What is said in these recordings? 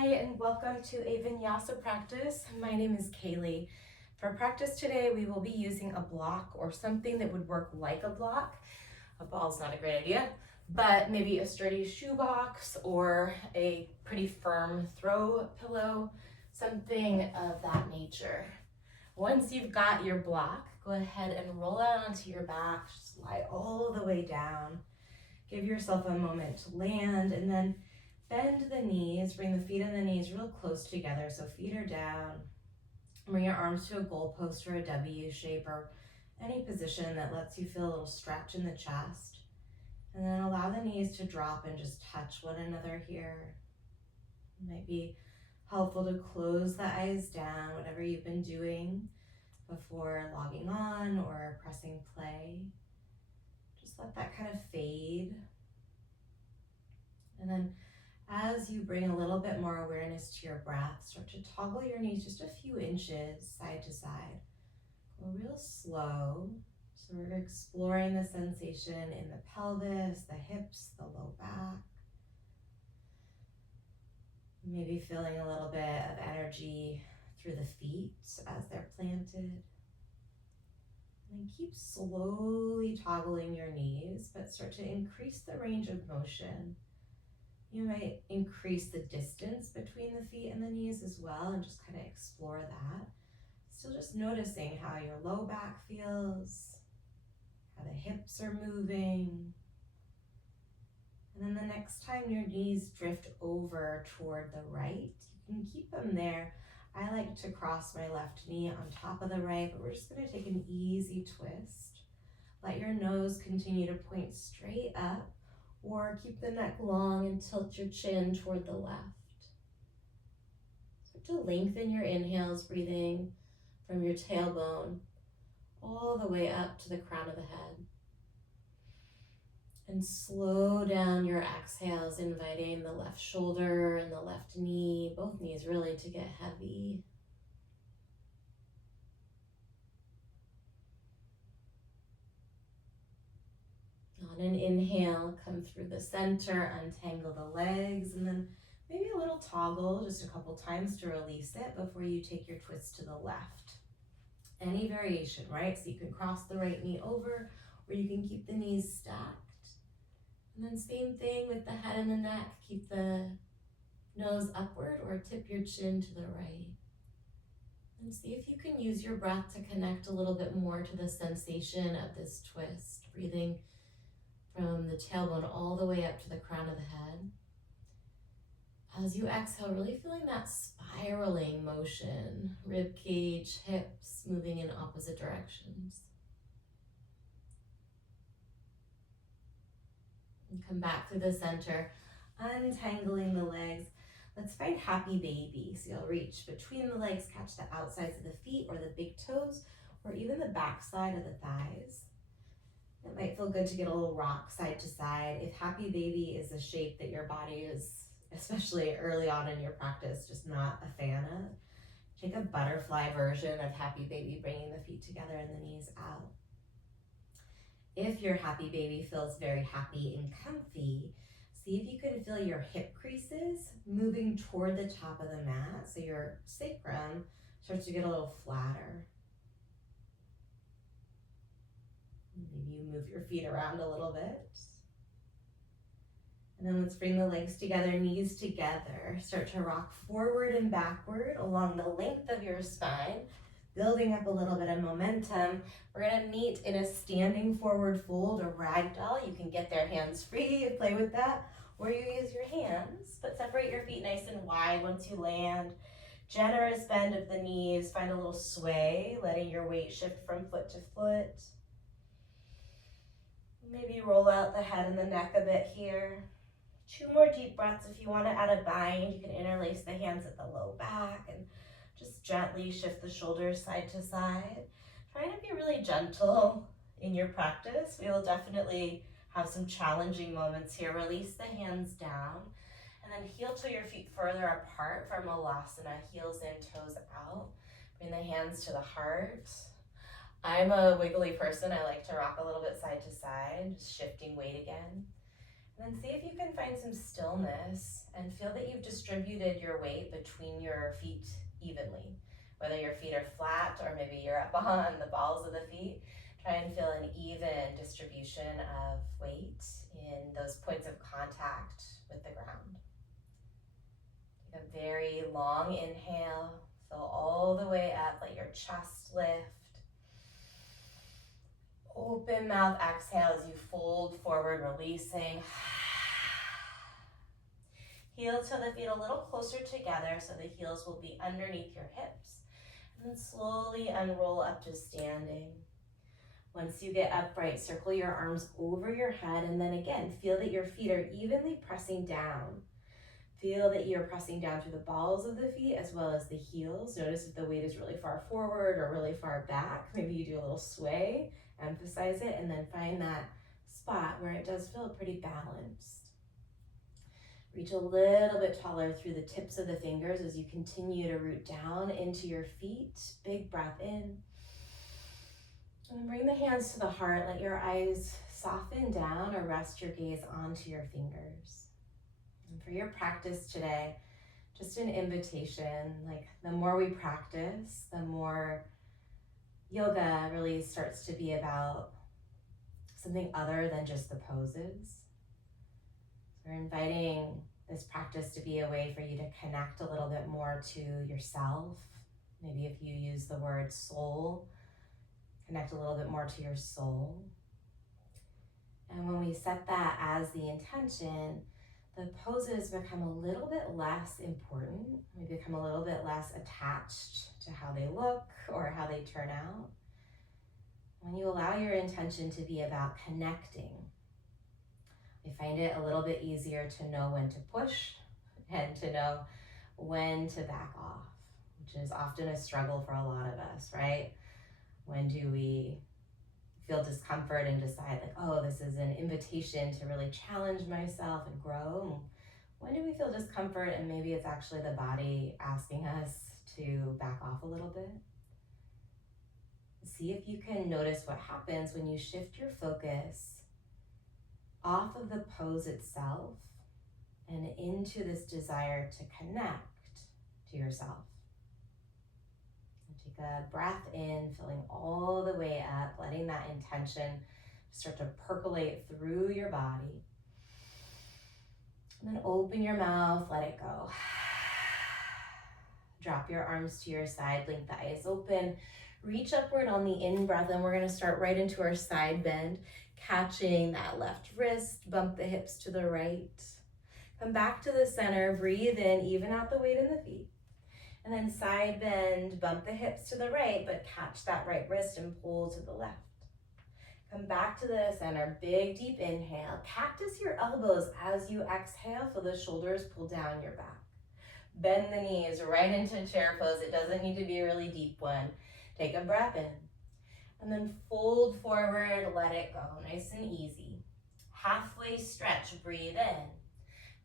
Hi, and welcome to a Vinyasa practice. My name is Kaylee. For practice today, we will be using a block or something that would work like a block. A ball's not a great idea, but maybe a sturdy shoebox or a pretty firm throw pillow, something of that nature. Once you've got your block, go ahead and roll out onto your back. Just lie all the way down. Give yourself a moment to land, and then bend the knees, bring the feet and the knees real close together so feet are down. Bring your arms to a goalpost or a W shape or any position that lets you feel a little stretch in the chest. And then allow the knees to drop and just touch one another here. It might be helpful to close the eyes down, whatever you've been doing before logging on or pressing play. Just let that kind of fade. And then as you bring a little bit more awareness to your breath, start to toggle your knees just a few inches side to side. Go real slow. So we're exploring the sensation in the pelvis, the hips, the low back. Maybe feeling a little bit of energy through the feet as they're planted. And then keep slowly toggling your knees, but start to increase the range of motion. You might increase the distance between the feet and the knees as well and just kind of explore that. Still just noticing how your low back feels, how the hips are moving. And then the next time your knees drift over toward the right, you can keep them there. I like to cross my left knee on top of the right, but we're just going to take an easy twist. Let your nose continue to point straight up, or keep the neck long and tilt your chin toward the left. Start to lengthen your inhales, breathing from your tailbone all the way up to the crown of the head. And slow down your exhales, inviting the left shoulder and the left knee, both knees really, to get heavy. On an inhale, come through the center, untangle the legs, and then maybe a little toggle just a couple times to release it before you take your twist to the left. Any variation, right? So you can cross the right knee over, or you can keep the knees stacked. And then same thing with the head and the neck. Keep the nose upward or tip your chin to the right. And see if you can use your breath to connect a little bit more to the sensation of this twist, breathing from the tailbone all the way up to the crown of the head. As you exhale, really feeling that spiraling motion, rib cage, hips moving in opposite directions. And come back through the center, untangling the legs. Let's find happy baby. So you'll reach between the legs, catch the outsides of the feet or the big toes, or even the back side of the thighs. It might feel good to get a little rock side to side. If happy baby is a shape that your body is, especially early on in your practice, just not a fan of, take a butterfly version of happy baby, bringing the feet together and the knees out. If your happy baby feels very happy and comfy, see if you can feel your hip creases moving toward the top of the mat, so your sacrum starts to get a little flatter. Maybe you move your feet around a little bit. And then let's bring the legs together, knees together. Start to rock forward and backward along the length of your spine, building up a little bit of momentum. We're gonna meet in a standing forward fold or ragdoll. You can get there hands free and play with that, or you use your hands, but separate your feet nice and wide once you land. Generous bend of the knees, find a little sway, letting your weight shift from foot to foot. Maybe roll out the head and the neck a bit here. 2 more deep breaths. If you want to add a bind, you can interlace the hands at the low back and just gently shift the shoulders side to side. Trying to be really gentle in your practice. We will definitely have some challenging moments here. Release the hands down and then heel to your feet further apart for Malasana. Heels in, toes out. Bring the hands to the heart. I'm a wiggly person. I like to rock a little bit side to side, just shifting weight again. And then see if you can find some stillness and feel that you've distributed your weight between your feet evenly. Whether your feet are flat or maybe you're up on the balls of the feet, try and feel an even distribution of weight in those points of contact with the ground. Take a very long inhale, fill all the way up, let your chest lift. Open mouth exhale as you fold forward, releasing. Heel to the feet a little closer together so the heels will be underneath your hips. And then slowly unroll up to standing. Once you get upright, circle your arms over your head, and then again, feel that your feet are evenly pressing down. Feel that you're pressing down through the balls of the feet as well as the heels. Notice if the weight is really far forward or really far back. Maybe you do a little sway, emphasize it, and then find that spot where it does feel pretty balanced. Reach a little bit taller through the tips of the fingers as you continue to root down into your feet. Big breath in. And bring the hands to the heart. Let your eyes soften down or rest your gaze onto your fingers. And for your practice today, just an invitation, like the more we practice, the more yoga really starts to be about something other than just the poses. We're inviting this practice to be a way for you to connect a little bit more to yourself. Maybe if you use the word soul, connect a little bit more to your soul. And when we set that as the intention, the poses become a little bit less important. We become a little bit less attached to how they look or how they turn out. When you allow your intention to be about connecting, I find it a little bit easier to know when to push and to know when to back off, which is often a struggle for a lot of us, right? When do we feel discomfort and decide like, oh, this is an invitation to really challenge myself and grow? When do we feel discomfort and maybe it's actually the body asking us to back off a little bit? See if you can notice what happens when you shift your focus off of the pose itself and into this desire to connect to yourself. Take a breath in, filling all the way up, letting that intention start to percolate through your body. And then open your mouth, let it go. Drop your arms to your side, blink the eyes open. Reach upward on the in-breath, and we're gonna start right into our side bend, catching that left wrist, bump the hips to the right. Come back to the center, breathe in, even out the weight in the feet. And then side bend, bump the hips to the right, but catch that right wrist and pull to the left. Come back to the center, big deep inhale. Cactus your elbows as you exhale, feel the shoulders pull down your back. Bend the knees right into chair pose. It doesn't need to be a really deep one. Take a breath in. And then fold forward, let it go, nice and easy. Halfway stretch, breathe in.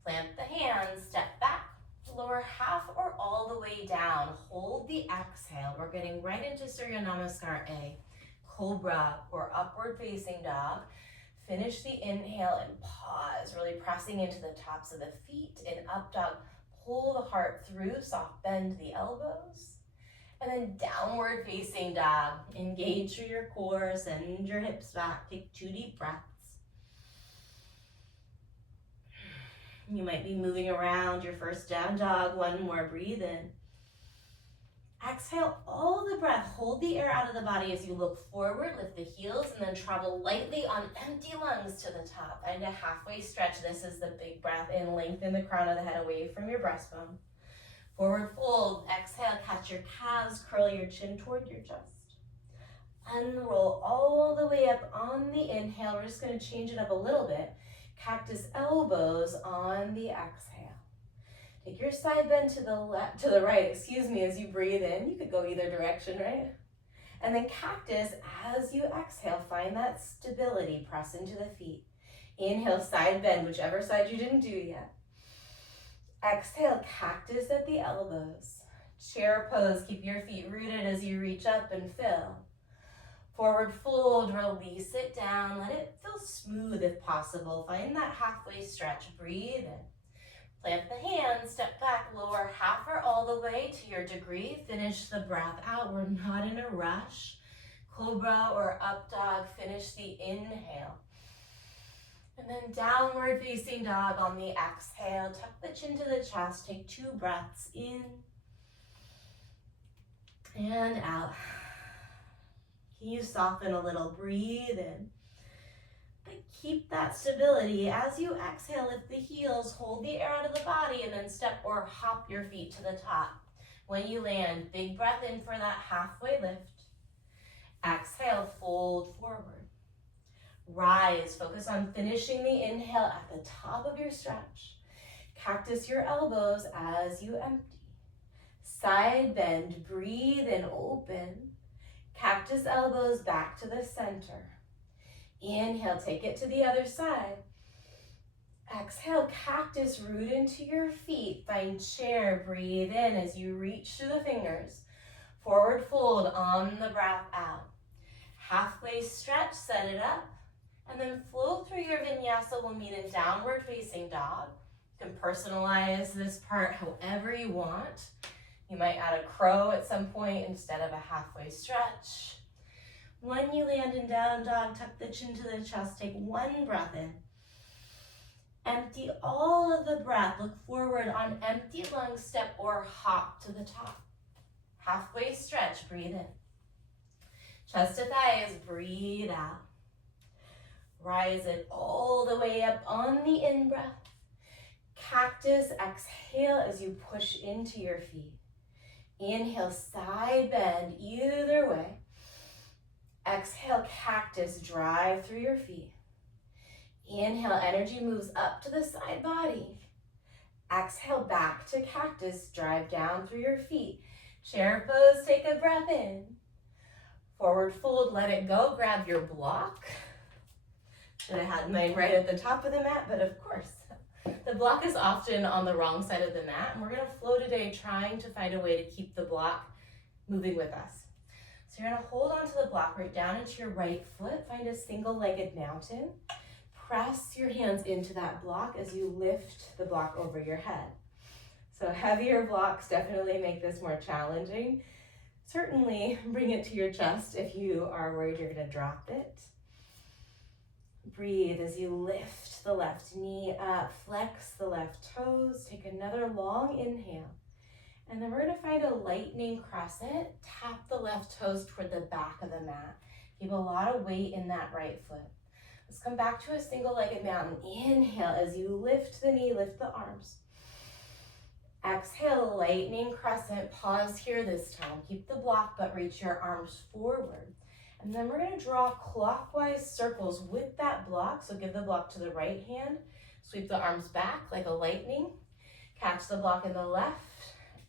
Plant the hands, step back. Lower half or all the way down. Hold the exhale. We're getting right into Surya Namaskar A. Cobra or upward facing dog. Finish the inhale and pause, really pressing into the tops of the feet. In up dog, pull the heart through, soft bend the elbows. And then downward facing dog. Engage through your core, send your hips back. Take 2 deep breaths. You might be moving around your first down dog. One more, breathe in. Exhale all the breath. Hold the air out of the body as you look forward. Lift the heels and then travel lightly on empty lungs to the top. Find a halfway stretch. This is the big breath in. Lengthen the crown of the head away from your breastbone. Forward fold. Exhale, catch your calves. Curl your chin toward your chest. Unroll all the way up on the inhale. We're just going to change it up a little bit. Cactus elbows on the exhale. Take your side bend to the right, as you breathe in. You could go either direction, right? And then cactus as you exhale, find that stability, press into the feet. Inhale, side bend, whichever side you didn't do yet. Exhale, cactus at the elbows. Chair pose, keep your feet rooted as you reach up and fill. Forward fold, release it down. Let it feel smooth if possible. Find that halfway stretch. Breathe in. Plant the hands, step back, lower half or all the way to your degree. Finish the breath out. We're not in a rush. Cobra or up dog, finish the inhale. And then downward facing dog on the exhale. Tuck the chin to the chest. Take 2 breaths in and out. Can you soften a little? Breathe in. But keep that stability. As you exhale, lift the heels, hold the air out of the body, and then step or hop your feet to the top. When you land, big breath in for that halfway lift. Exhale, fold forward. Rise, focus on finishing the inhale at the top of your stretch. Cactus your elbows as you empty. Side bend, breathe and open. Cactus elbows back to the center. Inhale, take it to the other side. Exhale, cactus root into your feet. Find chair, breathe in as you reach to the fingers. Forward fold on the breath out. Halfway stretch, set it up. And then flow through your vinyasa. We'll meet in downward facing dog. You can personalize this part however you want. You might add a crow at some point instead of a halfway stretch. When you land in down dog, tuck the chin to the chest. Take 1 breath in. Empty all of the breath. Look forward on empty lungs. Step or hop to the top. Halfway stretch. Breathe in. Chest to thighs. Breathe out. Rise it all the way up on the in-breath. Cactus, exhale as you push into your feet. Inhale, side bend either way. Exhale, cactus, drive through your feet. Inhale, energy moves up to the side body. Exhale, back to cactus, drive down through your feet. Chair pose, take a breath in. Forward fold, let it go, grab your block. Should have had mine right at the top of the mat, but of course. The block is often on the wrong side of the mat, and we're gonna flow today trying to find a way to keep the block moving with us. So you're gonna hold onto the block right down into your right foot, find a single-legged mountain. Press your hands into that block as you lift the block over your head. So heavier blocks definitely make this more challenging. Certainly bring it to your chest if you are worried you're gonna drop it. Breathe as you lift the left knee up, flex the left toes, take another long inhale. And then we're gonna find a lightning crescent, tap the left toes toward the back of the mat. Keep a lot of weight in that right foot. Let's come back to a single-legged mountain. Inhale as you lift the knee, lift the arms. Exhale, lightning crescent, pause here this time. Keep the block, but reach your arms forward. And then we're gonna draw clockwise circles with that block. So give the block to the right hand, sweep the arms back like a lightning, catch the block in the left,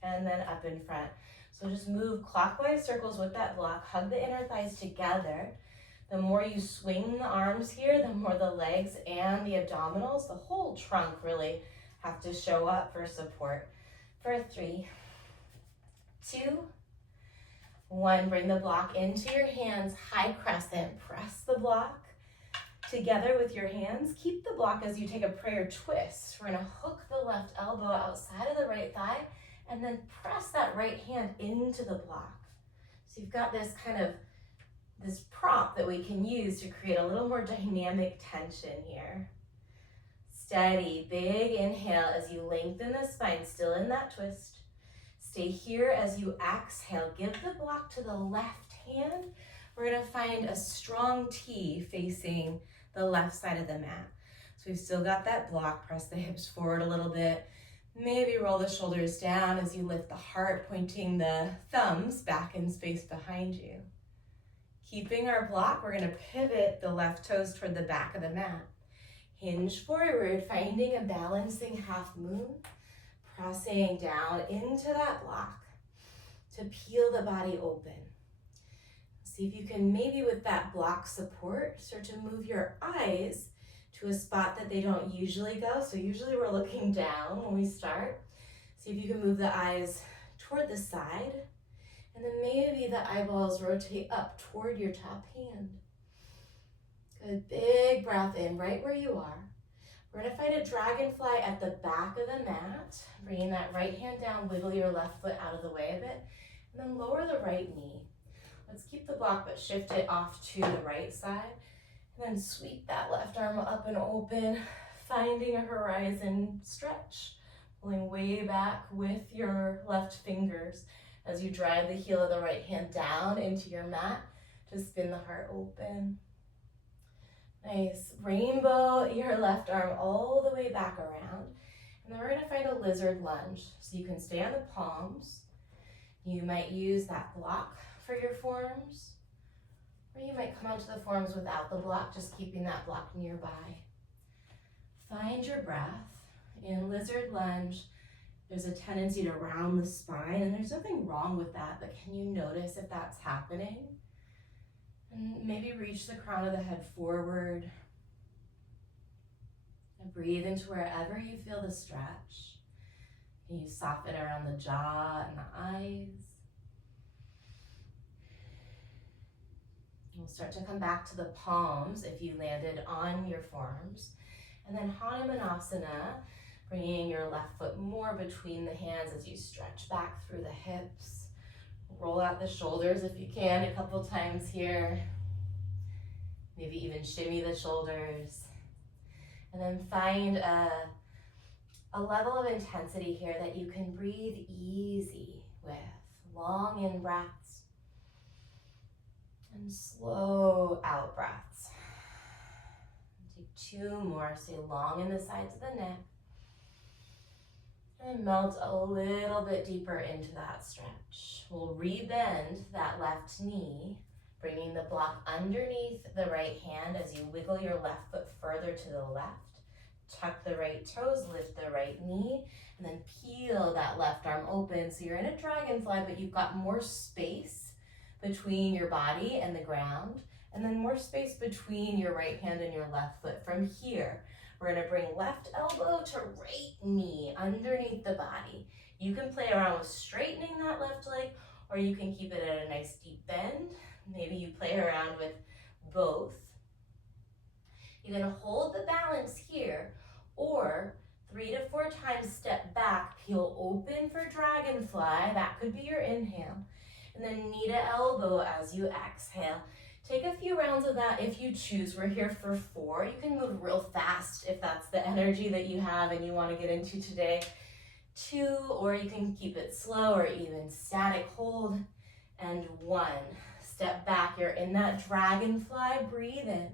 and then up in front. So just move clockwise circles with that block, hug the inner thighs together. The more you swing the arms here, the more the legs and the abdominals, the whole trunk really have to show up for support. For 3, 2, 1, bring the block into your hands, high crescent, press the block together with your hands. Keep the block as you take a prayer twist. We're gonna hook the left elbow outside of the right thigh and then press that right hand into the block. So you've got this kind of, this prop that we can use to create a little more dynamic tension here. Steady, big inhale as you lengthen the spine, still in that twist. Stay here as you exhale. Give the block to the left hand. We're gonna find a strong T facing the left side of the mat. So we've still got that block. Press the hips forward a little bit. Maybe roll the shoulders down as you lift the heart, pointing the thumbs back in space behind you. Keeping our block, we're gonna pivot the left toes toward the back of the mat. Hinge forward, finding a balancing half moon. Pressing down into that block to peel the body open. See if you can maybe with that block support, start to move your eyes to a spot that they don't usually go. So usually we're looking down when we start. See if you can move the eyes toward the side And then maybe the eyeballs rotate up toward your top hand. Good, big breath in right where you are. We're gonna find a dragonfly at the back of the mat. Bringing that right hand down, wiggle your left foot out of the way a bit, and then lower the right knee. Let's keep the block, but shift it off to the right side. And then sweep that left arm up and open, finding a horizon stretch. Pulling way back with your left fingers as you drive the heel of the right hand down into your mat to spin the heart open. Nice. Rainbow your left arm all the way back around. And then we're going to find a lizard lunge. So you can stay on the palms. You might use that block for your forearms, or you might come onto the forearms without the block, just keeping that block nearby. Find your breath. In lizard lunge, there's a tendency to round the spine, and there's nothing wrong with that, but can you notice if that's happening? And maybe reach the crown of the head forward. And breathe into wherever you feel the stretch. Can you soften around the jaw and the eyes? We'll start to come back to the palms if you landed on your forearms. And then Hanumanasana, bringing your left foot more between the hands as you stretch back through the hips. Roll out the shoulders if you can a couple times here. Maybe even shimmy the shoulders. And then find a level of intensity here that you can breathe easy with. Long in breaths and slow out breaths. Take two more. Stay long in the sides of the neck. And melt a little bit deeper into that stretch. We'll rebend that left knee, bringing the block underneath the right hand as you wiggle your left foot further to the left. Tuck the right toes, lift the right knee, and then peel that left arm open. So you're in a dragonfly, but you've got more space between your body and the ground, and then more space between your right hand and your left foot. From here, we're gonna bring left elbow to right knee underneath the body. You can play around with straightening that left leg, or you can keep it at a nice deep bend. Maybe you play around with both. You're gonna hold the balance here, or 3 to 4 times step back, peel open for dragonfly. That could be your inhale. And then knee to elbow as you exhale. Take a few rounds of that if you choose. We're here for 4. You can move real fast if that's the energy that you have and you want to get into today. 2, or you can keep it slow or even static hold. And 1. Step back. You're in that dragonfly. Breathe in.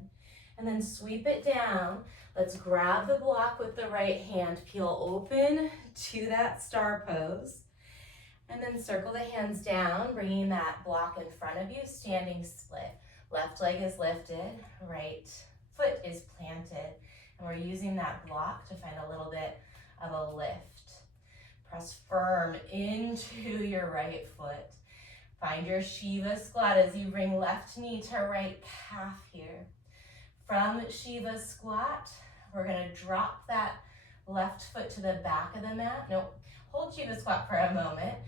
And then sweep it down. Let's grab the block with the right hand. Peel open to that star pose. And then circle the hands down, bringing that block in front of you, standing split. Left leg is lifted, right foot is planted. And we're using that block to find a little bit of a lift. Press firm into your right foot. Find your Shiva squat as you bring left knee to right calf here. From Shiva squat, we're gonna drop that left foot to the back of the mat. No, hold Shiva squat for a moment.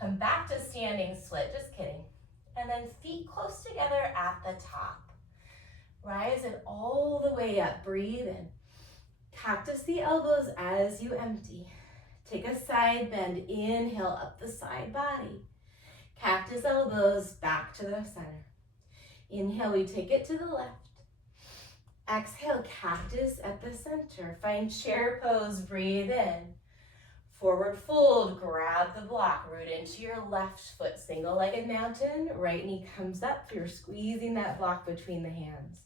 Come back to standing split, just kidding. And then feet close together at the top. Rise it all the way up, breathe in. Cactus the elbows as you empty. Take a side bend, inhale up the side body. Cactus elbows back to the center. Inhale, we take it to the left. Exhale, cactus at the center. Find chair pose, breathe in. Forward fold, grab the block, root into your left foot, single-legged mountain, right knee comes up, you're squeezing that block between the hands.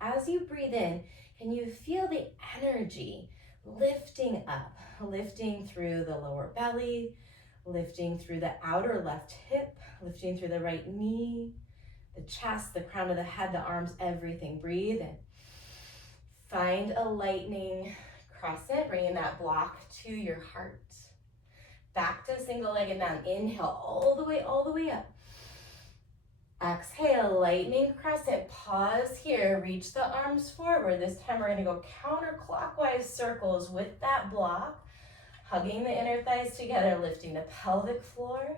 As you breathe in, can you feel the energy lifting up, lifting through the lower belly, lifting through the outer left hip, lifting through the right knee, the chest, the crown of the head, the arms, everything. Breathe in. Find a lightning crescent, bringing that block to your heart. Back to single-legged mountain. Inhale all the way up. Exhale, lightning crescent. Pause here, reach the arms forward. This time we're gonna go counterclockwise circles with that block, hugging the inner thighs together, lifting the pelvic floor.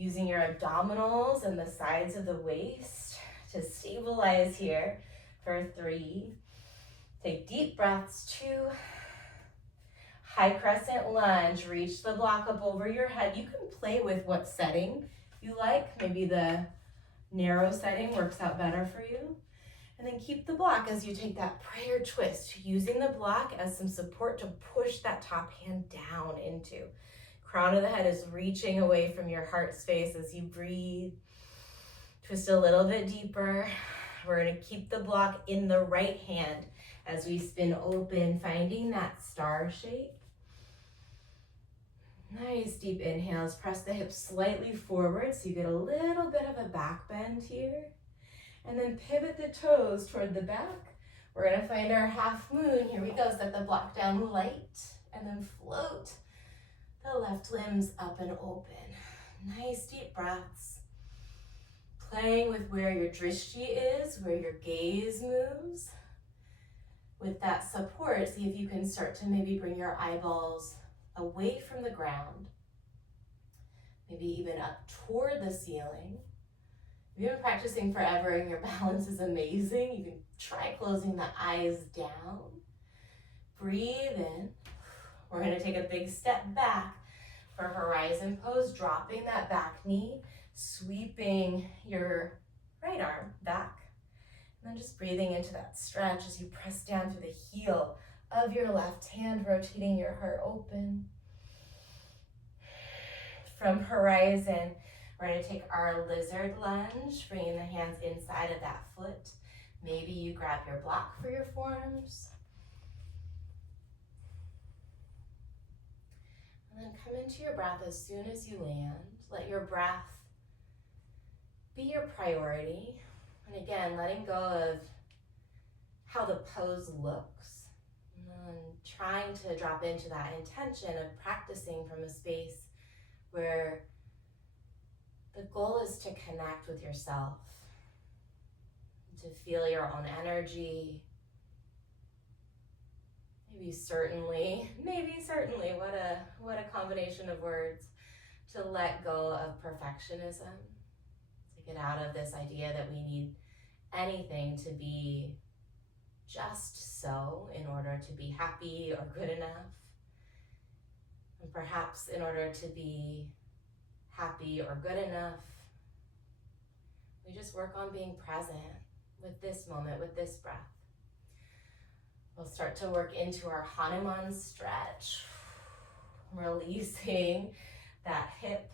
Using your abdominals and the sides of the waist to stabilize here for 3. Take deep breaths, 2. High crescent lunge, reach the block up over your head. You can play with what setting you like. Maybe the narrow setting works out better for you. And then keep the block as you take that prayer twist, using the block as some support to push that top hand down into. Crown of the head is reaching away from your heart space as you breathe. Twist a little bit deeper. We're going to keep the block in the right hand as we spin open, finding that star shape. Nice deep inhales. Press the hips slightly forward so you get a little bit of a back bend here. And then pivot the toes toward the back. We're going to find our half moon. Here we go. Set the block down light and then float the left limbs up and open. Nice deep breaths. Playing with where your drishti is, where your gaze moves. With that support, see if you can start to maybe bring your eyeballs away from the ground. Maybe even up toward the ceiling. If you've been practicing forever and your balance is amazing, you can try closing the eyes down. Breathe in. We're going to take a big step back for horizon pose, dropping that back knee, sweeping your right arm back, and then just breathing into that stretch as you press down through the heel of your left hand, rotating your heart open. From horizon, we're going to take our lizard lunge, bringing the hands inside of that foot. Maybe you grab your block for your forearms. And then come into your breath as soon as you land. Let your breath be your priority. And again, letting go of how the pose looks. And trying to drop into that intention of practicing from a space where the goal is to connect with yourself, to feel your own energy. Maybe certainly, what a combination of words, to let go of perfectionism, to get out of this idea that we need anything to be just so in order to be happy or good enough. And perhaps in order to be happy or good enough, we just work on being present with this moment, with this breath. We'll start to work into our Hanuman stretch, releasing that hip,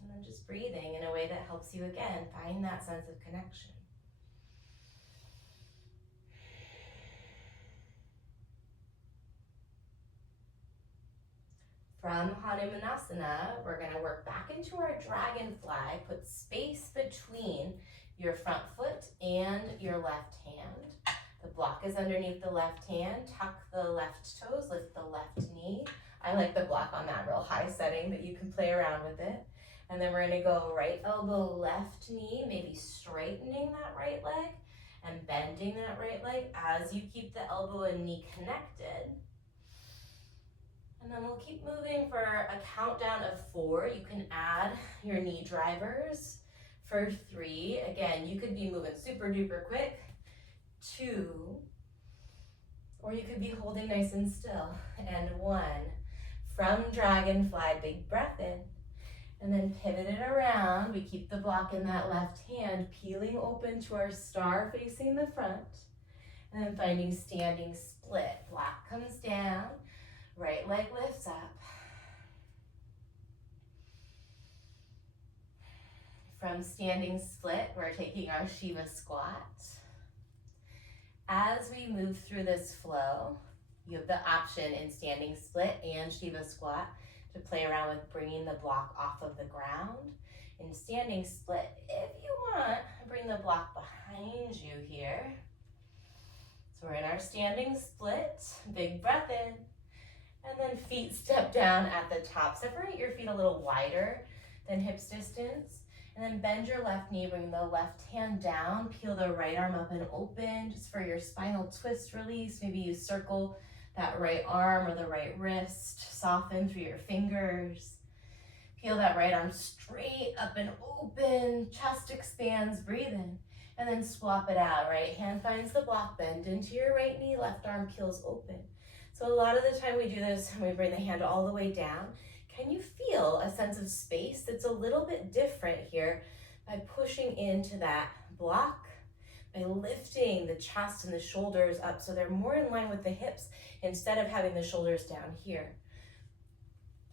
and then just breathing in a way that helps you, again, find that sense of connection. From Hanumanasana, we're going to work back into our dragonfly. Put space between your front foot and your left hand. The block is underneath the left hand. Tuck the left toes, lift the left knee. I like the block on that real high setting, but you can play around with it. And then we're going to go right elbow, left knee, maybe straightening that right leg and bending that right leg as you keep the elbow and knee connected. And then we'll keep moving for a countdown of 4. You can add your knee drivers for 3. Again, you could be moving super duper quick. 2. Or you could be holding nice and still. And 1. From dragonfly, big breath in. And then pivot it around. We keep the block in that left hand, peeling open to our star facing the front. And then finding standing split. Block comes down. Right leg lifts up. From standing split, we're taking our Shiva squat. As we move through this flow, you have the option in standing split and Shiva squat to play around with bringing the block off of the ground. In standing split, if you want, bring the block behind you here. So we're in our standing split, big breath in. And then feet step down at the top. Separate your feet a little wider than hips distance. And then bend your left knee, bring the left hand down, peel the right arm up and open just for your spinal twist release. Maybe you circle that right arm or the right wrist, soften through your fingers. Peel that right arm straight up and open, chest expands, breathe in. And then swap it out. Right hand finds the block, bend into your right knee, left arm peels open. So a lot of the time we do this and we bring the hand all the way down. Can you feel a sense of space that's a little bit different here by pushing into that block, by lifting the chest and the shoulders up so they're more in line with the hips instead of having the shoulders down here.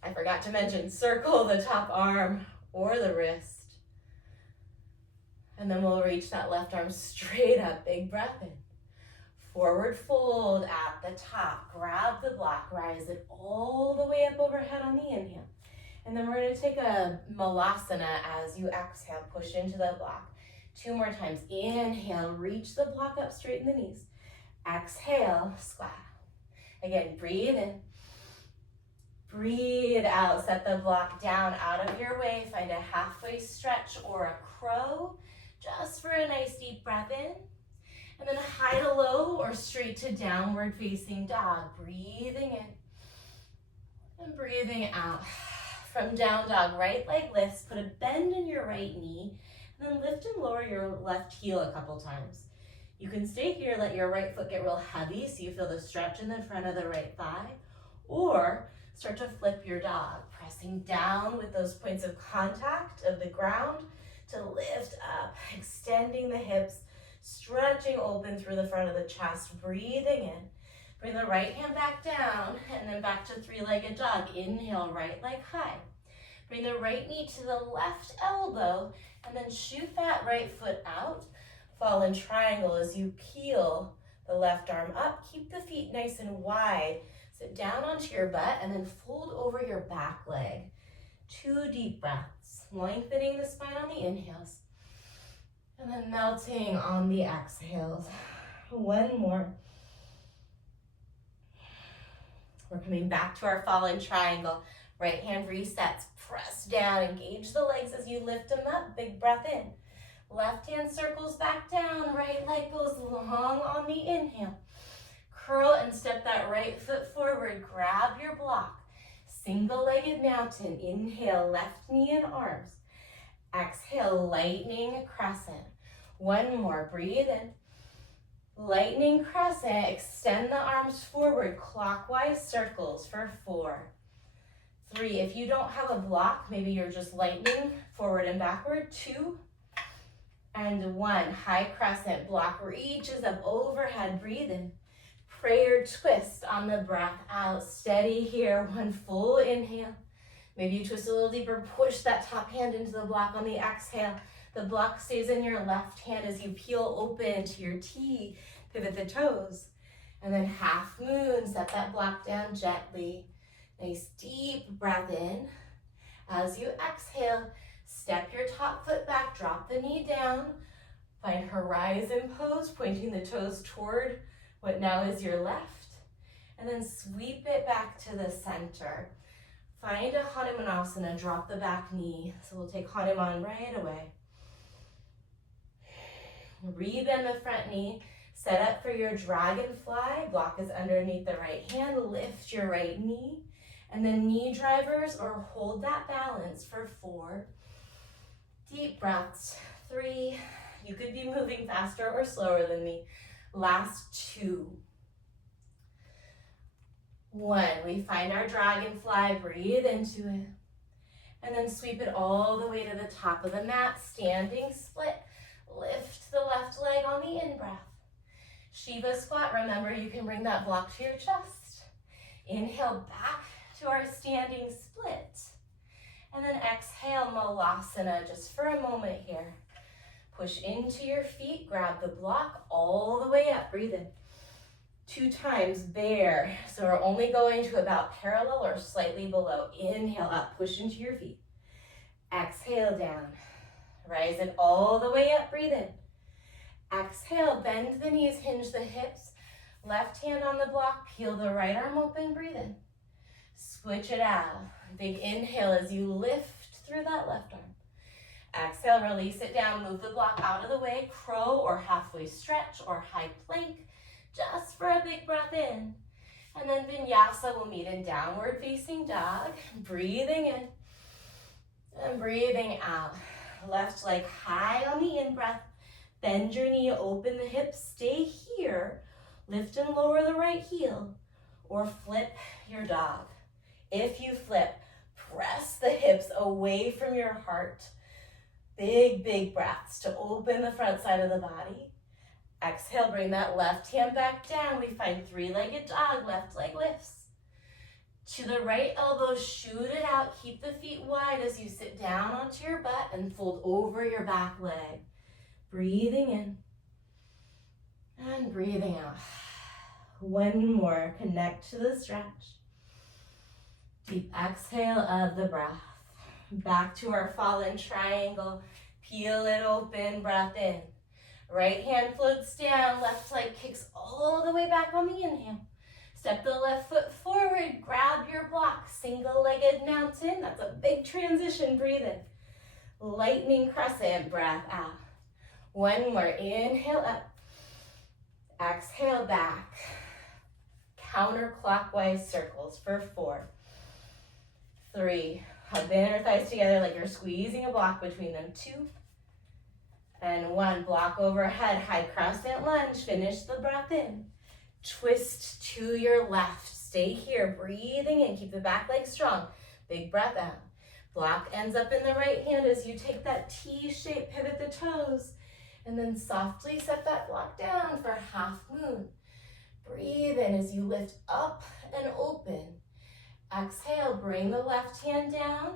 I forgot to mention, circle the top arm or the wrist. And then we'll reach that left arm straight up, big breath in. Forward fold at the top, grab the block, rise it all the way up overhead on the inhale. And then we're gonna take a malasana as you exhale, push into the block. 2 more times, inhale, reach the block up, straighten the knees. Exhale, squat. Again, breathe in. Breathe out, set the block down out of your way, find a halfway stretch or a crow, just for a nice deep breath in. And then high to low or straight to downward facing dog, breathing in and breathing out. From down dog, right leg lifts, put a bend in your right knee, and then lift and lower your left heel a couple times. You can stay here, let your right foot get real heavy so you feel the stretch in the front of the right thigh, or start to flip your dog, pressing down with those points of contact of the ground to lift up, extending the hips, stretching open through the front of the chest, breathing in. Bring the right hand back down and then back to 3-legged dog. Inhale, right leg high. Bring the right knee to the left elbow and then shoot that right foot out. Fall in triangle as you peel the left arm up. Keep the feet nice and wide. Sit down onto your butt and then fold over your back leg. 2 deep breaths, lengthening the spine on the inhales and then melting on the exhales. 1 more. We're coming back to our fallen triangle. Right hand resets, press down, engage the legs as you lift them up, big breath in. Left hand circles back down, right leg goes long on the inhale. Curl and step that right foot forward, grab your block. Single-legged mountain, inhale, left knee and arms. Exhale, lightning crescent. 1 more, breathe in. Lightning crescent, extend the arms forward, clockwise circles for 4, 3. If you don't have a block, maybe you're just lightning forward and backward, 2, and 1. High crescent, block reaches up overhead, breathe in. Prayer twist on the breath out, steady here, 1 full inhale. Maybe you twist a little deeper, push that top hand into the block on the exhale. The block stays in your left hand as you peel open to your T, pivot the toes. And then half moon, set that block down gently. Nice deep breath in. As you exhale, step your top foot back, drop the knee down. Find horizon pose, pointing the toes toward what now is your left. And then sweep it back to the center. Find a Hanumanasana, drop the back knee. So we'll take Hanuman right away. Rebend the front knee, set up for your dragonfly. Block is underneath the right hand, lift your right knee, and then knee drivers or hold that balance for 4. Deep breaths, 3. You could be moving faster or slower than me. Last 2. 1, we find our dragonfly, breathe into it, and then sweep it all the way to the top of the mat, standing split. Lift the left leg on the in-breath. Shiva squat, remember you can bring that block to your chest. Inhale back to our standing split. And then exhale, malasana, just for a moment here. Push into your feet, grab the block all the way up, breathe in. 2 times, bear. So we're only going to about parallel or slightly below. Inhale up, push into your feet. Exhale down. Rise it all the way up, breathe in. Exhale, bend the knees, hinge the hips. Left hand on the block, peel the right arm open, breathe in. Switch it out. Big inhale as you lift through that left arm. Exhale, release it down, move the block out of the way, crow or halfway stretch or high plank, just for a big breath in. And then Vinyasa will meet in downward facing dog, breathing in. And breathing out. Left leg high on the in-breath. Bend your knee, open the hips, stay here. Lift and lower the right heel, or flip your dog. If you flip, press the hips away from your heart. Big, big breaths to open the front side of the body. Exhale, bring that left hand back down. We find three-legged dog, left leg lifts. To the right elbow, shoot it out. Keep the feet wide as you sit down onto your butt and fold over your back leg. Breathing in and breathing out. One more, connect to the stretch. Deep exhale of the breath. Back to our fallen triangle. Peel it open, breath in. Right hand floats down, left leg kicks all the way back on the inhale. Step the left foot forward, grab your block, single-legged mountain. That's a big transition, breathe in. Lightning crescent, breath out. One more, inhale up. Exhale back. Counterclockwise circles for 4, 3. Hug the inner thighs together like you're squeezing a block between them. 2, and 1. Block overhead, high crescent lunge. Finish the breath in. Twist to your left. Stay here, breathing in. Keep the back leg strong. Big breath out. Block ends up in the right hand as you take that T shape, pivot the toes, and then softly set that block down for half moon. Breathe in as you lift up and open. Exhale, bring the left hand down.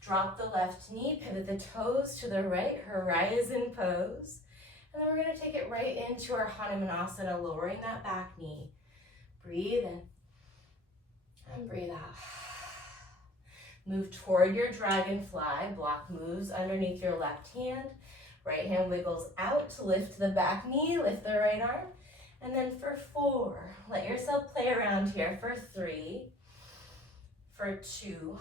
Drop the left knee, pivot the toes to the right, horizon pose. And then we're going to take it right into our Hanumanasana, lowering that back knee. Breathe in and breathe out. Move toward your dragonfly. Block moves underneath your left hand. Right hand wiggles out to lift the back knee, lift the right arm. And then for 4, let yourself play around here. For 3, for 2,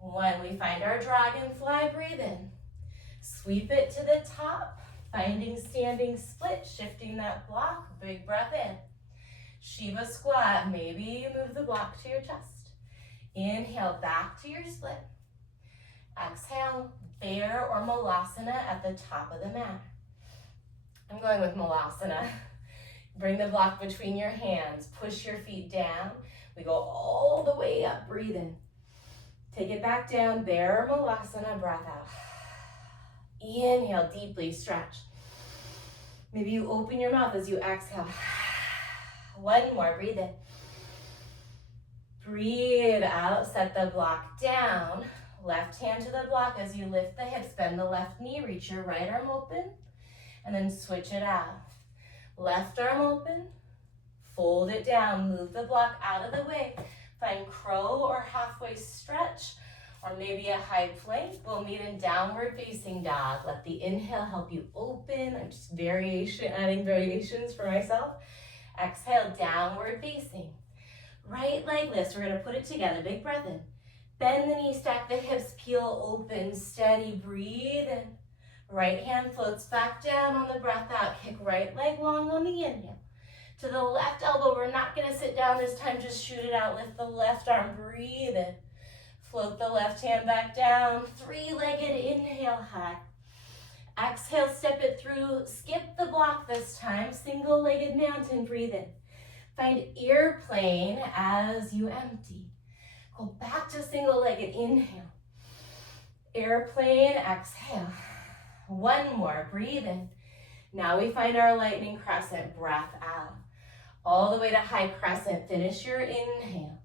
1. We find our dragonfly, breathe in. Sweep it to the top, finding standing split, shifting that block, big breath in. Shiva squat, maybe you move the block to your chest. Inhale, back to your split. Exhale, bear or malasana at the top of the mat. I'm going with malasana. Bring the block between your hands, push your feet down. We go all the way up, breathe in. Take it back down, bear or malasana, breath out. Inhale, deeply stretch. Maybe you open your mouth as you exhale. 1 more, breathe in. Breathe out, set the block down. Left hand to the block as you lift the hips, bend the left knee, reach your right arm open, and then switch it out. Left arm open, fold it down, move the block out of the way. Find crow or halfway stretch, or maybe a high plank. We'll meet in downward facing dog. Let the inhale help you open. I'm just adding variations for myself. Exhale, downward facing. Right leg lifts, we're gonna put it together, big breath in. Bend the knee, stack the hips, peel open, steady, breathe in. Right hand floats back down on the breath out. Kick right leg long on the inhale. To the left elbow, we're not gonna sit down this time, just shoot it out. Lift the left arm, breathe in. Float the left hand back down. 3-legged inhale high. Exhale, step it through. Skip the block this time. Single-legged mountain, breathe in. Find airplane as you empty. Go back to single-legged inhale. Airplane, exhale. 1 more, breathe in. Now we find our lightning crescent, breath out. All the way to high crescent, finish your inhale.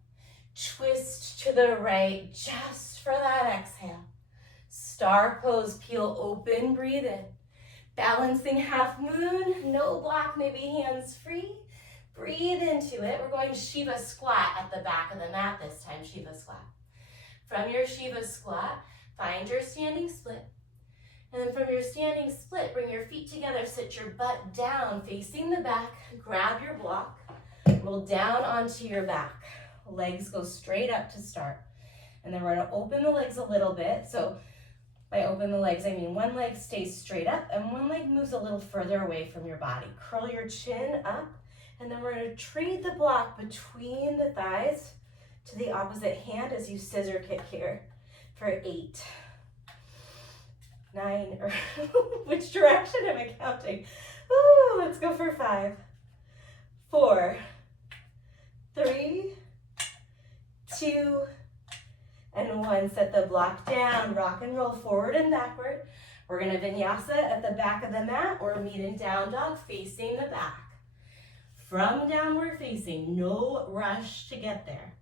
Twist to the right, just for that exhale. Star pose, peel open, breathe in. Balancing half moon, no block, maybe hands free. Breathe into it. We're going Shiva squat at the back of the mat this time, Shiva squat. From your Shiva squat, find your standing split. And then from your standing split, bring your feet together, sit your butt down, facing the back, grab your block, roll down onto your back. Legs go straight up to start. And then we're gonna open the legs a little bit. So by open the legs, I mean 1 leg stays straight up and 1 leg moves a little further away from your body. Curl your chin up, and then we're gonna trade the block between the thighs to the opposite hand as you scissor kick here. for 8, 9, or which direction am I counting? Ooh, let's go for 5, 4, 3, 2, and 1. Set the block down, rock and roll forward and backward. We're gonna vinyasa at the back of the mat or meet in down dog facing the back. From downward facing, no rush to get there.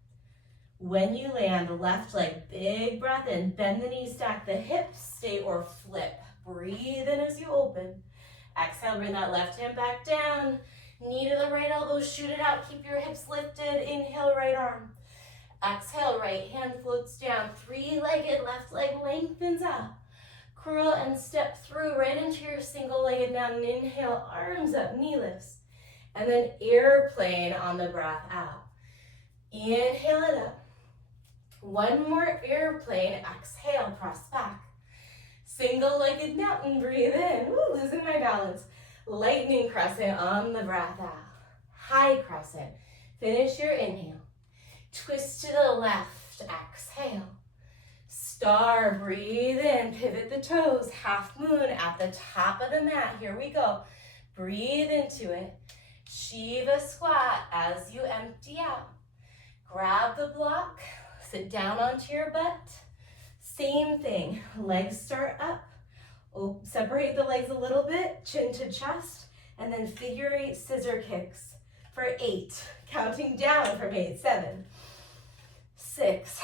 When you land, left leg, big breath in, bend the knees, stack the hips, stay or flip. Breathe in as you open. Exhale, bring that left hand back down. Knee to the right elbow, shoot it out, keep your hips lifted. Inhale, right arm. Exhale, right hand floats down. 3-legged, left leg lengthens up. Curl and step through right into your single-legged mountain. Inhale, arms up, knee lifts. And then airplane on the breath out. Inhale it up. One more airplane. Exhale, press back. Single-legged mountain, breathe in. Woo, losing my balance. Lightning crescent on the breath out. High crescent. Finish your inhale. Twist to the left. Exhale. Star, breathe in. Pivot the toes. Half moon at the top of the mat. Here we go. Breathe into it. Shiva squat as you empty out. Grab the block. Sit down onto your butt. Same thing. Legs start up. Oh, separate the legs a little bit, chin to chest, and then figure 8 scissor kicks for 8. Counting down from 8, 7, 6,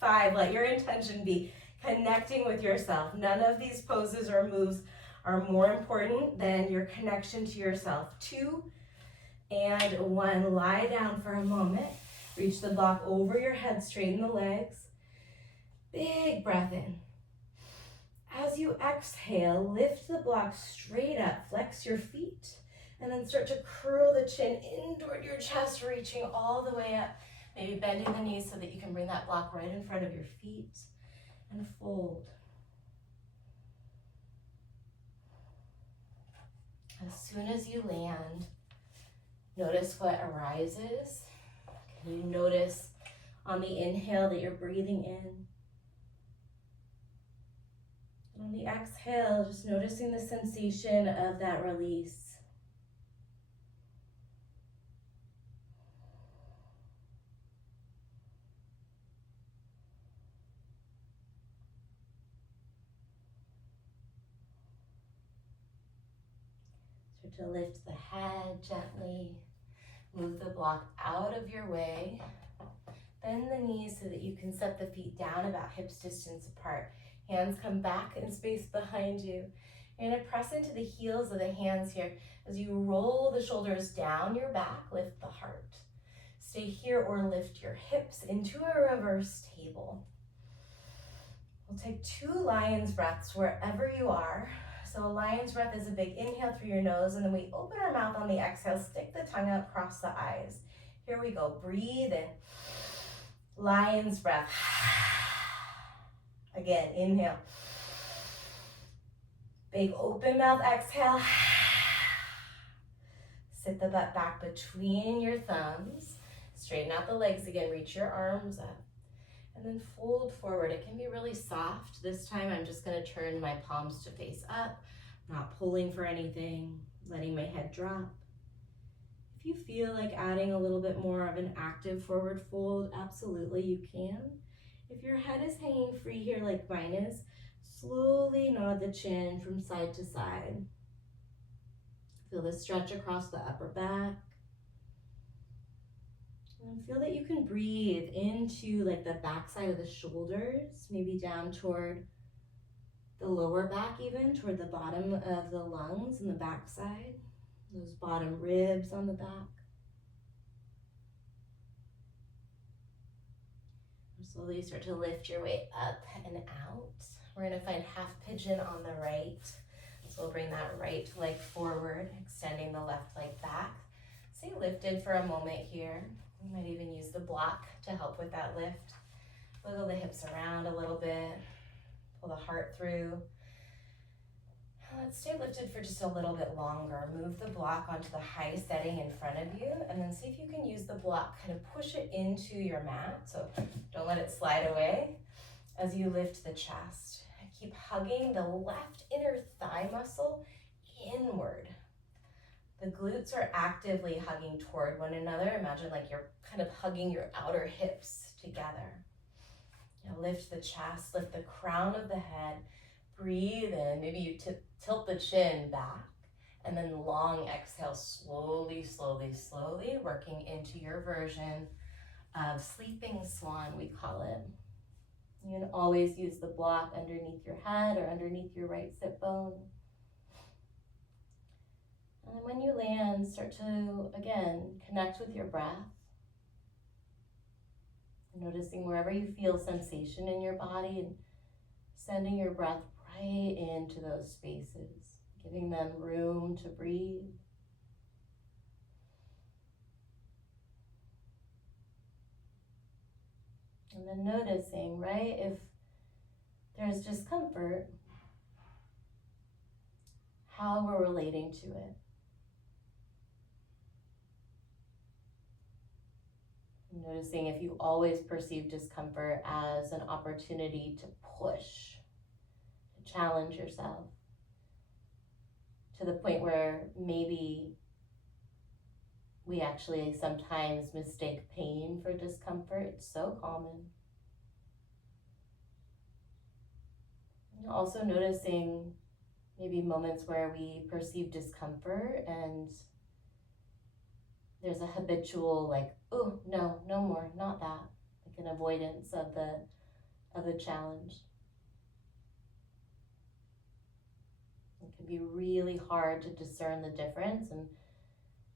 5. Let your intention be connecting with yourself. None of these poses or moves are more important than your connection to yourself. 2 and 1. Lie down for a moment. Reach the block over your head, straighten the legs. Big breath in. As you exhale, lift the block straight up, flex your feet, and then start to curl the chin in toward your chest, reaching all the way up. Maybe bending the knees so that you can bring that block right in front of your feet and fold. As soon as you land, notice what arises. Can you notice on the inhale that you're breathing in? On the exhale, just noticing the sensation of that release. Start to lift the head gently. Move the block out of your way. Bend the knees so that you can set the feet down about hips distance apart. Hands come back in space behind you. You're gonna press into the heels of the hands here. As you roll the shoulders down your back, lift the heart. Stay here or lift your hips into a reverse table. We'll take 2 lion's breaths wherever you are. So a lion's breath is a big inhale through your nose, and then we open our mouth on the exhale, stick the tongue out, cross the eyes. Here we go, breathe in. Lion's breath. Again, inhale. Big open mouth, exhale. Sit the butt back between your thumbs. Straighten out the legs again, reach your arms up. And then fold forward. It can be really soft. This time I'm just gonna turn my palms to face up, not pulling for anything, letting my head drop. If you feel like adding a little bit more of an active forward fold, absolutely you can. If your head is hanging free here like mine is, slowly nod the chin from side to side. Feel the stretch across the upper back. And feel that you can breathe into like the back side of the shoulders, maybe down toward the lower back even, toward the bottom of the lungs and the back side, those bottom ribs on the back. Slowly start to lift your way up and out. We're gonna find half pigeon on the right. So we'll bring that right leg forward, extending the left leg back. Stay lifted for a moment here. You might even use the block to help with that lift. Wiggle the hips around a little bit. Pull the heart through. Let's stay lifted for just a little bit longer. Move the block onto the high setting in front of you, and then see if you can use the block, kind of push it into your mat. So don't let it slide away. as you lift the chest. Keep hugging the left inner thigh muscle inward. The glutes are actively hugging toward one another. Imagine like you're kind of hugging your outer hips together. Now lift the chest, lift the crown of the head, breathe in. Maybe you tilt the chin back, and then long exhale, slowly, slowly, slowly, working into your version of sleeping swan, we call it. You can always use the block underneath your head or underneath your right sit bone. And then when you land, start to, again, connect with your breath. Noticing wherever you feel sensation in your body and sending your breath right into those spaces, giving them room to breathe. And then noticing, right, if there's discomfort, how we're relating to it. Noticing if you always perceive discomfort as an opportunity to push, to challenge yourself, to the point where maybe we actually sometimes mistake pain for discomfort. It's so common. And also noticing maybe moments where we perceive discomfort and there's a habitual like, oh, no more, not that, like an avoidance of the challenge. It can be really hard to discern the difference, and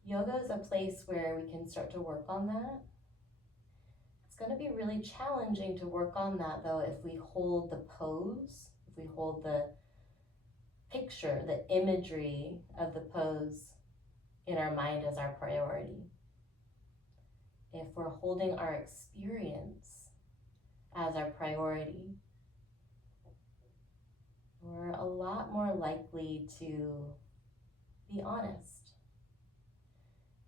yoga is a place where we can start to work on that. It's going to be really challenging to work on that though if we hold the pose, if we hold the picture, the imagery of the pose in our mind as our priority. If we're holding our experience as our priority, we're a lot more likely to be honest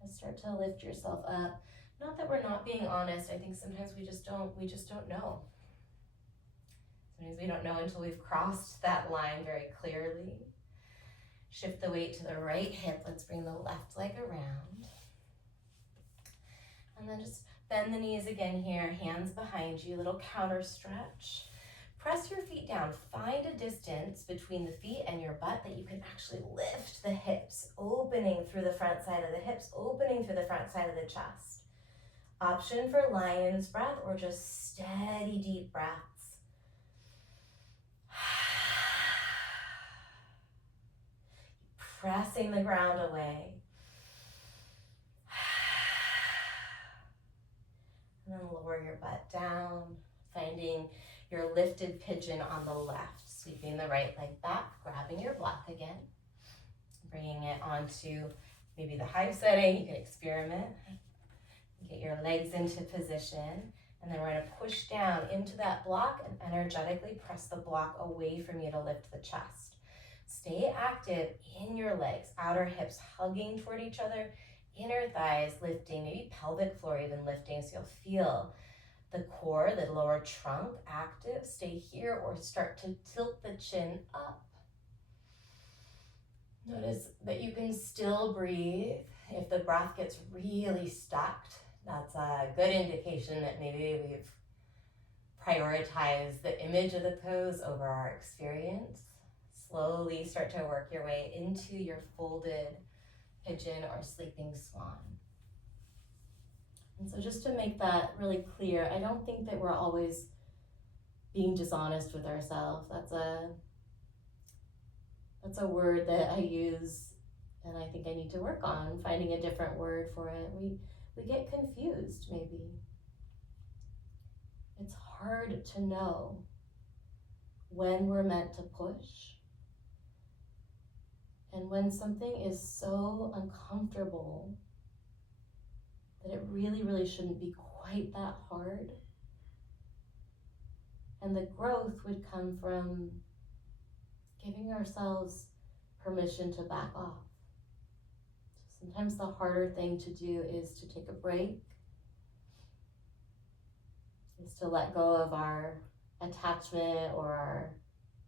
and start to lift yourself up. Not that we're not being honest. I think sometimes we just don't know. Sometimes we don't know until we've crossed that line very clearly. Shift the weight to the right hip. Let's bring the left leg around. And then just bend the knees again here, hands behind you, little counter stretch. Press your feet down. Find a distance between the feet and your butt that you can actually lift the hips, opening through the front side of the hips, opening through the front side of the chest. Option for lion's breath or just steady, deep breaths. Pressing the ground away. And then lower your butt down, finding your lifted pigeon on the left, sweeping the right leg back, grabbing your block again, bringing it onto maybe the high setting. You can experiment. Get your legs into position, and then we're going to push down into that block and energetically press the block away from you to lift the chest. Stay active in your legs, outer hips hugging toward each other, inner thighs lifting, maybe pelvic floor even lifting, so you'll feel the core, the lower trunk active. Stay here or start to tilt the chin up. Notice that you can still breathe. If the breath gets really stuck, that's a good indication that maybe we've prioritized the image of the pose over our experience. Slowly start to work your way into your folded pigeon or sleeping swan. And so just to make that really clear, I don't think that we're always being dishonest with ourselves. That's a word that I use, and I think I need to work on finding a different word for it. We get confused, maybe. It's hard to know when we're meant to push and when something is so uncomfortable that it really, really shouldn't be quite that hard. And the growth would come from giving ourselves permission to back off. So sometimes the harder thing to do is to take a break, is to let go of our attachment or our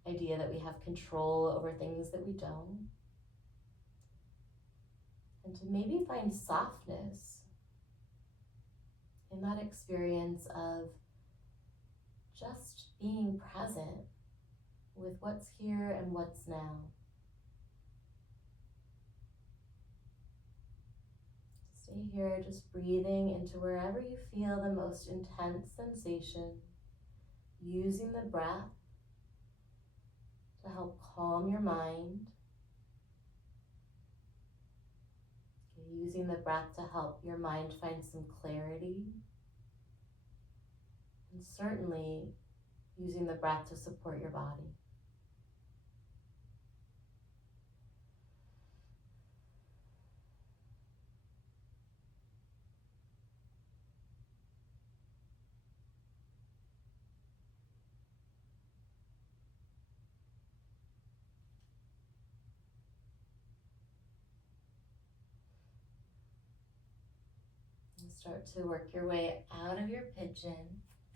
idea that we have control over things that we don't. And to maybe find softness in that experience of just being present with what's here and what's now. Stay here, just breathing into wherever you feel the most intense sensation, using the breath to help calm your mind, using the breath to help your mind find some clarity, and certainly using the breath to support your body. And start to work your way out of your pigeon.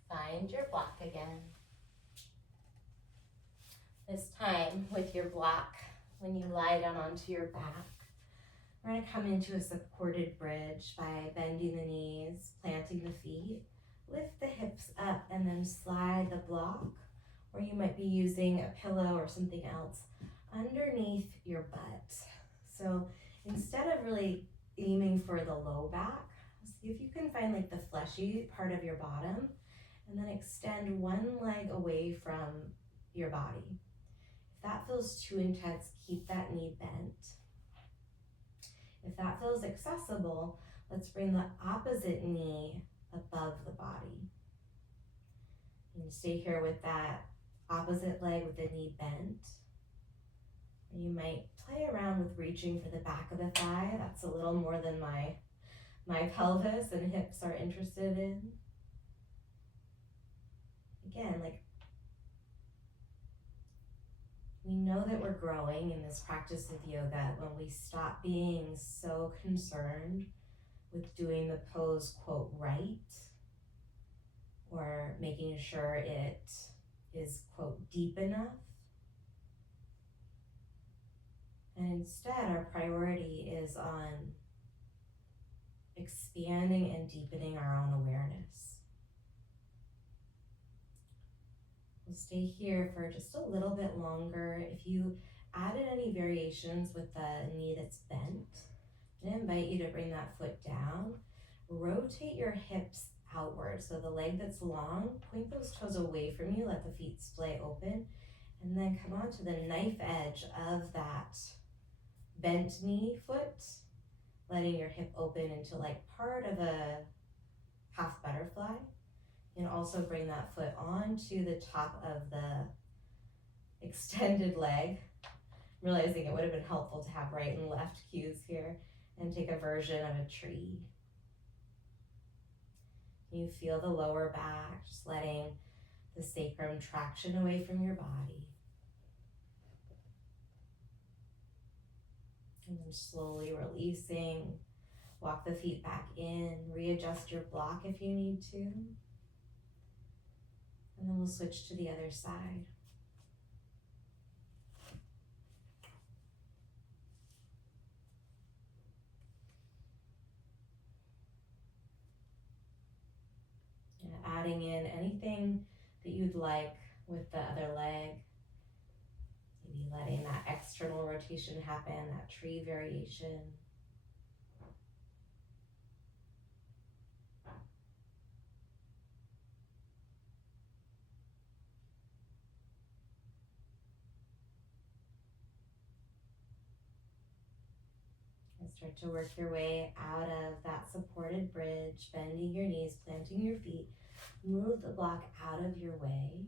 Find your block again. This time with your block, when you lie down onto your back, we're going to come into a supported bridge by bending the knees, planting the feet, lift the hips up, and then slide the block, or you might be using a pillow or something else, underneath your butt. So instead of really aiming for the low back, see if you can find like the fleshy part of your bottom, and then extend one leg away from your body. If that feels too intense, keep that knee bent. If that feels accessible, let's bring the opposite knee above the body. And stay here with that opposite leg with the knee bent. And you might play around with reaching for the back of the thigh. That's a little more than my pelvis and hips are interested in. Again, like, we know that we're growing in this practice of yoga when we stop being so concerned with doing the pose, quote, right, or making sure it is, quote, deep enough. And instead, our priority is on expanding and deepening our own awareness. We'll stay here for just a little bit longer. If you added any variations with the knee that's bent, I invite you to bring that foot down. Rotate your hips outward. So the leg that's long, point those toes away from you, let the feet splay open, and then come onto the knife edge of that bent knee foot, letting your hip open into like part of a half butterfly. And also bring that foot onto the top of the extended leg, realizing it would have been helpful to have right and left cues here, and take a version of a tree. You feel the lower back, just letting the sacrum traction away from your body. And then slowly releasing, walk the feet back in, readjust your block if you need to. And then we'll switch to the other side. And adding in anything that you'd like with the other leg. Maybe letting that external rotation happen, that tree variation. And start to work your way out of that supported bridge, bending your knees, planting your feet. Move the block out of your way.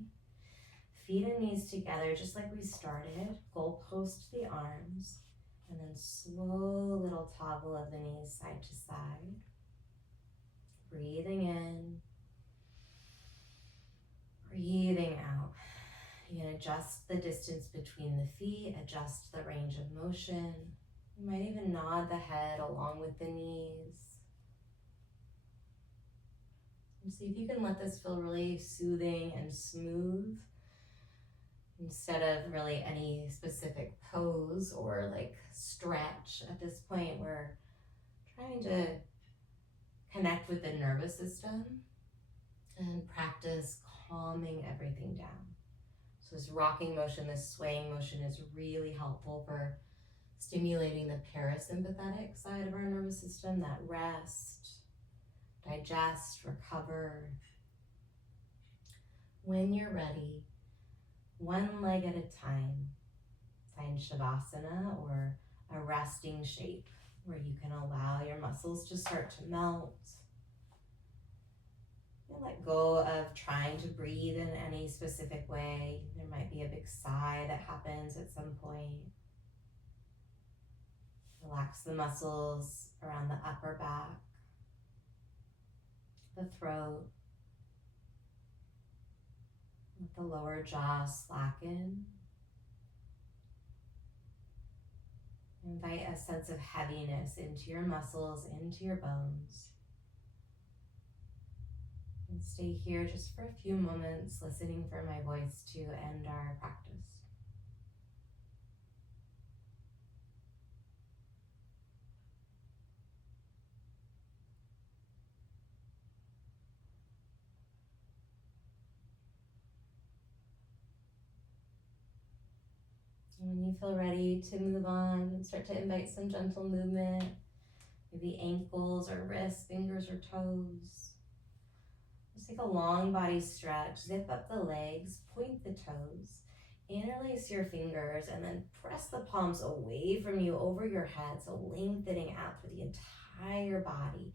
Feet and knees together, just like we started. Goalpost the arms. And then slow little toggle of the knees side to side. Breathing in. Breathing out. You can adjust the distance between the feet, adjust the range of motion. You might even nod the head along with the knees. And see if you can let this feel really soothing and smooth instead of really any specific pose or like stretch. At this point, we're trying to connect with the nervous system and practice calming everything down. So this rocking motion, this swaying motion is really helpful for stimulating the parasympathetic side of our nervous system, that rest, digest, recover. When you're ready, one leg at a time, find Shavasana or a resting shape where you can allow your muscles to start to melt. And let go of trying to breathe in any specific way. There might be a big sigh that happens at some point. Relax the muscles around the upper back, the throat. Let the lower jaw slacken. Invite a sense of heaviness into your muscles, into your bones. And stay here just for a few moments, listening for my voice to end our practice. And when you feel ready to move on, start to invite some gentle movement, maybe ankles or wrists, fingers or toes. Just take a long body stretch, zip up the legs, point the toes, interlace your fingers, and then press the palms away from you over your head, so lengthening out through the entire body.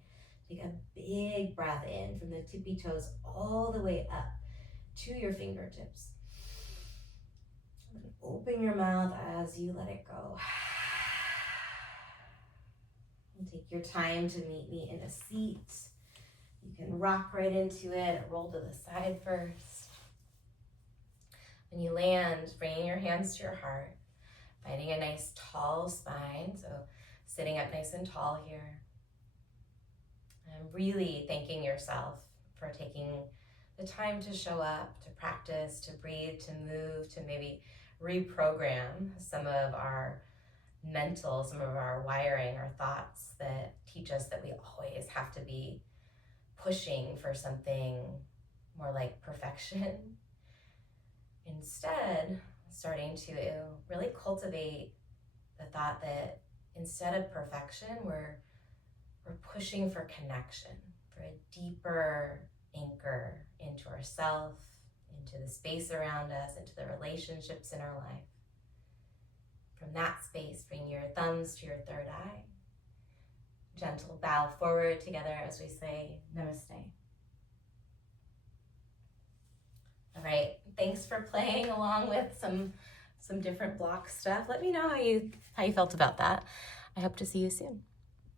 Take a big breath in from the tippy toes all the way up to your fingertips. And open your mouth as you let it go. And take your time to meet me in a seat. You can rock right into it or roll to the side first. When you land, bringing your hands to your heart, finding a nice tall spine, so sitting up nice and tall here. And really thanking yourself for taking the time to show up, to practice, to breathe, to move, to maybe reprogram some of our mental, some of our wiring, our thoughts that teach us that we always have to be pushing for something more like perfection. Instead, starting to really cultivate the thought that instead of perfection, we're pushing for connection, for a deeper anchor into ourself, into the space around us, into the relationships in our life. From that space, bring your thumbs to your third eye. Gentle bow forward together as we say namaste. All right, thanks for playing along with some different block stuff. Let me know how you felt about that. I hope to see you soon.